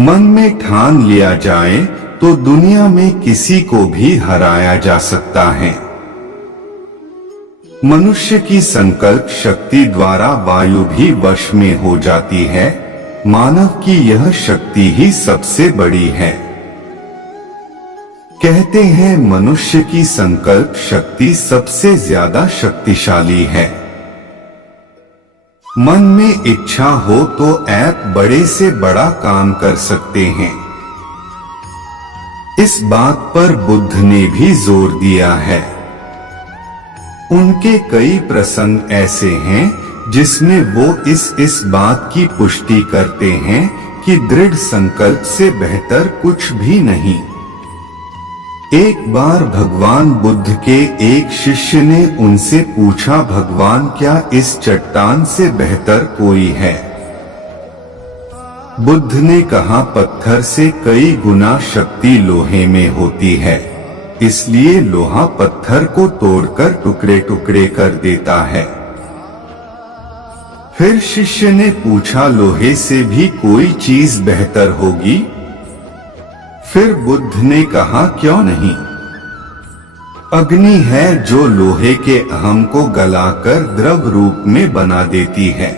मन में ठान लिया जाए तो दुनिया में किसी को भी हराया जा सकता है। मनुष्य की संकल्प शक्ति द्वारा वायु भी वश में हो जाती है। मानव की यह शक्ति ही सबसे बड़ी है। कहते हैं मनुष्य की संकल्प शक्ति सबसे ज्यादा शक्तिशाली है। मन में इच्छा हो तो आप बड़े से बड़ा काम कर सकते हैं। इस बात पर बुद्ध ने भी जोर दिया है। उनके कई प्रसंग ऐसे हैं जिसमें वो इस बात की पुष्टि करते हैं कि दृढ़ संकल्प से बेहतर कुछ भी नहीं। एक बार भगवान बुद्ध के एक शिष्य ने उनसे पूछा, भगवान क्या इस चट्टान से बेहतर कोई है? बुद्ध ने कहा, पत्थर से कई गुना शक्ति लोहे में होती है, इसलिए लोहा पत्थर को तोड़कर टुकड़े टुकड़े कर देता है। फिर शिष्य ने पूछा, लोहे से भी कोई चीज बेहतर होगी? फिर बुद्ध ने कहा, क्यों नहीं? अग्नि है जो लोहे के अहम को गलाकर द्रव रूप में बना देती है।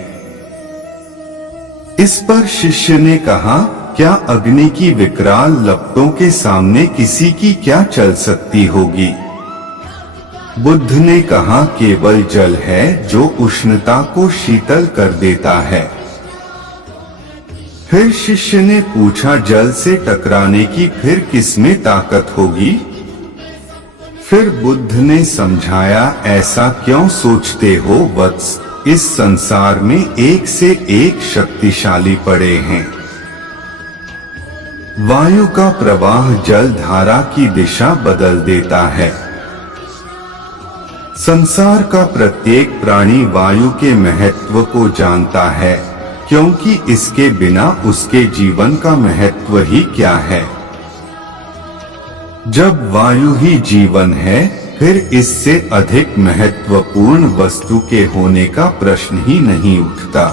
इस पर शिष्य ने कहा, क्या अग्नि की विकराल लपटों के सामने किसी की क्या चल सकती होगी? बुद्ध ने कहा, केवल जल है जो उष्णता को शीतल कर देता है। फिर शिष्य ने पूछा, जल से टकराने की फिर किसमें ताकत होगी? फिर बुद्ध ने समझाया, ऐसा क्यों सोचते हो वत्स, इस संसार में एक से एक शक्तिशाली पड़े हैं। वायु का प्रवाह जल धारा की दिशा बदल देता है। संसार का प्रत्येक प्राणी वायु के महत्व को जानता है, क्योंकि इसके बिना उसके जीवन का महत्व ही क्या है। जब वायु ही जीवन है, फिर इससे अधिक महत्वपूर्ण वस्तु के होने का प्रश्न ही नहीं उठता।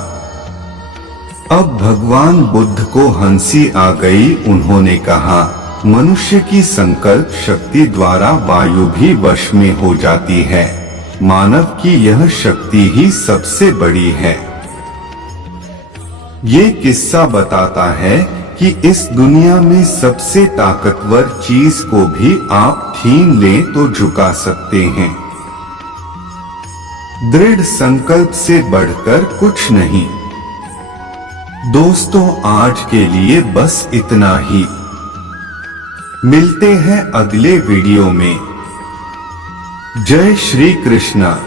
अब भगवान बुद्ध को हंसी आ गई। उन्होंने कहा, मनुष्य की संकल्प शक्ति द्वारा वायु भी वश में हो जाती है। मानव की यह शक्ति ही सबसे बड़ी है। ये किस्सा बताता है कि इस दुनिया में सबसे ताकतवर चीज को भी आप छीन लें तो झुका सकते हैं। दृढ़ संकल्प से बढ़कर कुछ नहीं। दोस्तों, आज के लिए बस इतना ही। मिलते हैं अगले वीडियो में। जय श्री कृष्णा।